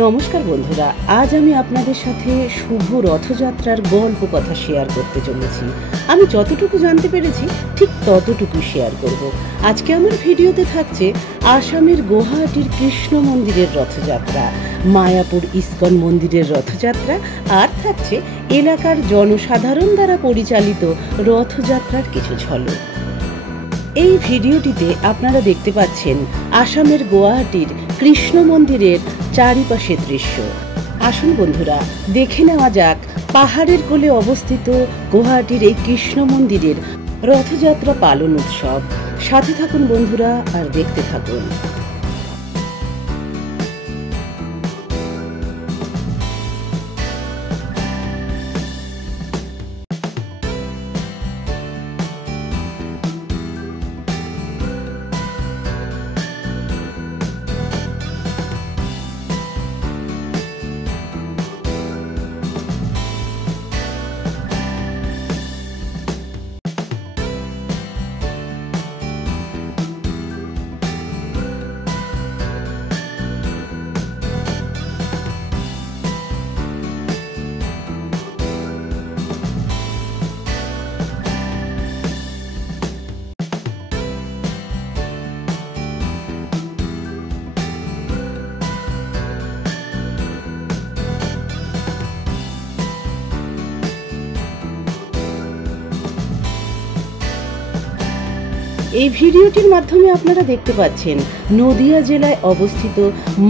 নমস্কার বন্ধুরা, আজ আমি আপনাদের সাথে শুভ রথযাত্রার গল্প কথা শেয়ার করতে চলেছি। আমি যতটুকু জানতে পেরেছি ঠিক ততটুকু শেয়ার করব। আজকে আমার ভিডিওতে থাকছে আসামের গুয়াহাটির কৃষ্ণ মন্দিরের রথযাত্রা, মায়াপুর ইস্কন মন্দিরের রথযাত্রা, আর থাকছে এলাকার জনসাধারণ দ্বারা পরিচালিত রথযাত্রার কিছু ঝলক। এই ভিডিওটিতে আপনারা দেখতে পাচ্ছেন আসামের গুয়াহাটির কৃষ্ণ মন্দিরের চারিপাশের দৃশ্য। আসুন বন্ধুরা, দেখে নেওয়া যাক পাহাড়ের কোলে অবস্থিত গুয়াহাটির এই কৃষ্ণ মন্দিরের রথযাত্রা পালন উৎসব। সাথে থাকুন বন্ধুরা আর দেখতে থাকুন। এই ভিডিওটির মাধ্যমে আপনারা দেখতে পাচ্ছেন নদিয়া জেলায় অবস্থিত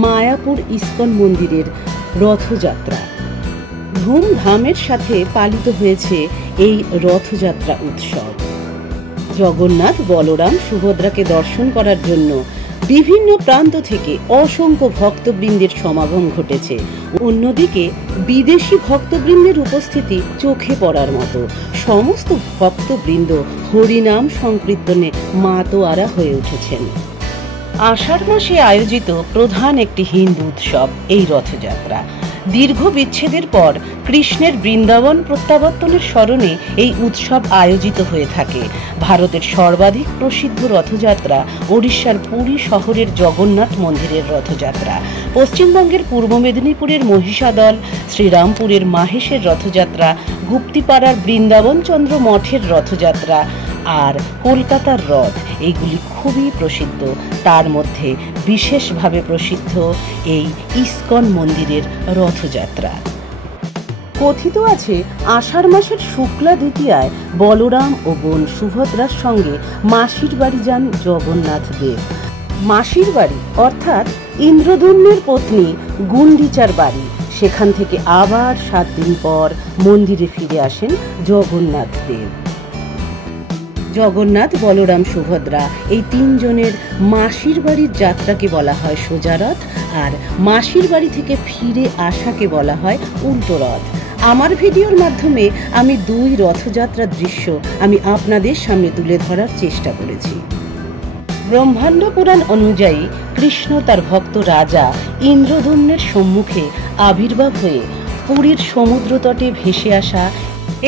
মায়াপুর ইস্কন মন্দিরের রথযাত্রা। ধুমধামের সাথে পালিত হয়েছে এই রথযাত্রা উৎসব। জগন্নাথ, বলরাম, সুভদ্রাকে দর্শন করার জন্য বিভিন্ন প্রান্ত থেকে অসংখ্য ভক্তবৃন্দের সমাগম ঘটেছে। অন্যদিকে বিদেশি ভক্তবৃন্দের উপস্থিতি চোখে পড়ার মতো। সমস্ত ভক্তবৃন্দ হরিনাম সংকীর্তনে মাতোয়ারা হয়ে উঠেছেন। আষাঢ় মাসে আয়োজিত প্রধান একটি হিন্দু উৎসব এই রথযাত্রা। দীর্ঘ বিচ্ছেদের পর কৃষ্ণের বৃন্দাবন প্রত্যাবর্তনের স্মরণে এই উৎসব আয়োজিত হয়ে থাকে। ভারতের সর্বাধিক প্রসিদ্ধ রথযাত্রা ওড়িশার পুরী শহরের জগন্নাথ মন্দিরের রথযাত্রা, পশ্চিমবঙ্গের পূর্ব মেদিনীপুরের মহিষাদল, শ্রীরামপুরের মাহেশের রথযাত্রা, গুপ্তিপাড়ার বৃন্দাবন চন্দ্র মঠের রথযাত্রা আর কলকাতার রথ, এইগুলি খুবই প্রসিদ্ধ। তার মধ্যে বিশেষভাবে প্রসিদ্ধ এই ইস্কন মন্দিরের রথযাত্রা। কথিত আছে আষাঢ় মাসের শুক্লা দ্বিতীয়ায় বলরাম ও বোন সুভদ্রার সঙ্গে মাসির বাড়ি যান জগন্নাথ দেব। মাসির বাড়ি অর্থাৎ ইন্দ্রধনুর পত্নী গুন্ডিচার বাড়ি। সেখান থেকে আবার 7 দিন পর মন্দিরে ফিরে আসেন জগন্নাথ দেব। জগন্নাথ, বলরাম, সুভদ্রা এই 3 জনের মাসির বাড়ির যাত্রাকে বলা হয় সোজা রথ, আর মাসির বাড়ি থেকে ফিরে আসাকে বলা হয় উল্টো রথ। আমার ভিডিওর মাধ্যমে আমি 2 রথযাত্রার দৃশ্য আমি আপনাদের সামনে তুলে ধরার চেষ্টা করেছি। ব্রহ্মাণ্ড পুরাণ অনুযায়ী কৃষ্ণ তার ভক্ত রাজা ইন্দ্রধনুর সম্মুখে আবির্ভাব হয়ে পুরীর সমুদ্র তটে ভেসে আসা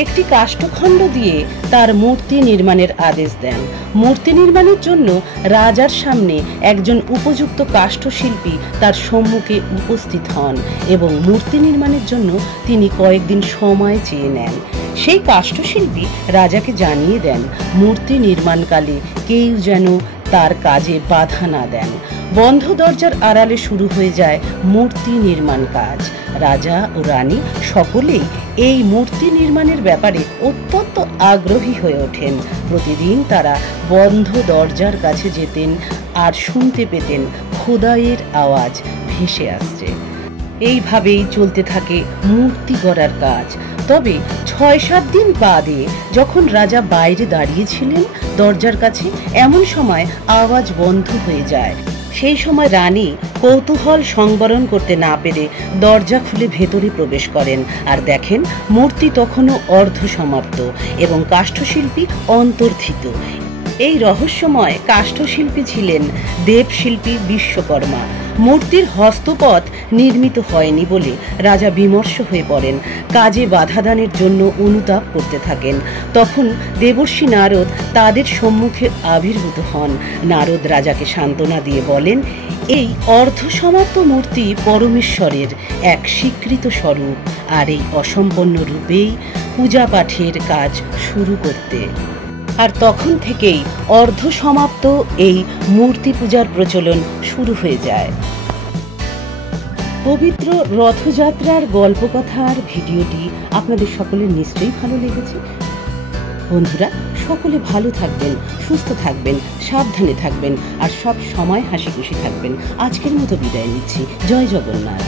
একটি কাষ্ঠখণ্ড দিয়ে তার মূর্তি নির্মাণের আদেশ দেন। মূর্তি নির্মাণের জন্য রাজার সামনে একজন উপযুক্ত কাষ্ঠশিল্পী তার সম্মুখে উপস্থিত হন এবং মূর্তি নির্মাণের জন্য তিনি কয়েকদিন সময় চেয়ে নেন। সেই কাষ্ঠশিল্পী রাজাকে জানিয়ে দেন মূর্তি নির্মাণকালে কেউ যেন তার কাজে বাধা না দেন। বন্ধ দরজার আড়ালে শুরু হয়ে যায় মূর্তি নির্মাণ কাজ। রাজা ও রানী সকলেই এই মূর্তি নির্মাণের ব্যাপারে অত্যন্ত আগ্রহী হয়ে ওঠেন। প্রতিদিন তারা বন্ধ দরজার কাছে যেতেন আর শুনতে পেতেন খোদাইয়ের আওয়াজ ভেসে আসছে। এইভাবেই চলতে থাকে মূর্তি গড়ার কাজ। তবে 6-7 দিন বাদে যখন রাজা বাইরে দাঁড়িয়েছিলেন দরজার কাছে, এমন সময় আওয়াজ বন্ধ হয়ে যায়। সেই সময় রানী কৌতূহল সংবরণ করতে না পেরে দরজা খুলে ভেতরে প্রবেশ করেন আর দেখেন মূর্তি তখনও অর্ধ সমাপ্ত এবং কাষ্ঠশিল্পী অন্তর্ধিত। এই রহস্যময় কাষ্ঠশিল্পী ছিলেন দেবশিল্পী বিশ্বকর্মা। মূর্তির হস্তপথ নির্মিত হয়নি বলে রাজা বিমর্ষ হয়ে পড়েন। কাজে বাধাদানের জন্য অনুতাপ করতে থাকেন। তখন দেবর্ষি নারদ তাদের সম্মুখে আবির্ভূত হন। নারদ রাজাকে সান্ত্বনা দিয়ে বলেন, এই অর্ধসমাপ্ত মূর্তি পরমেশ্বরের এক স্বীকৃত স্বরূপ, আর এই অসম্পন্ন রূপেই পূজা পাঠের কাজ শুরু করতে। আর তখন থেকেই অর্ধসমাপ্ত এই মূর্তি পূজার প্রচলন শুরু হয়ে যায়। পবিত্র রথযাত্রার গল্পকথার ভিডিওটি আপনাদের সকলের নিশ্চয়ই ভালো লেগেছে। বন্ধুরা, সকলে ভালো থাকবেন, সুস্থ থাকবেন, সাবধানে থাকবেন আর সব সময় হাসি খুশি থাকবেন। আজকের মতো বিদায় নিচ্ছি। জয় জগন্নাথ।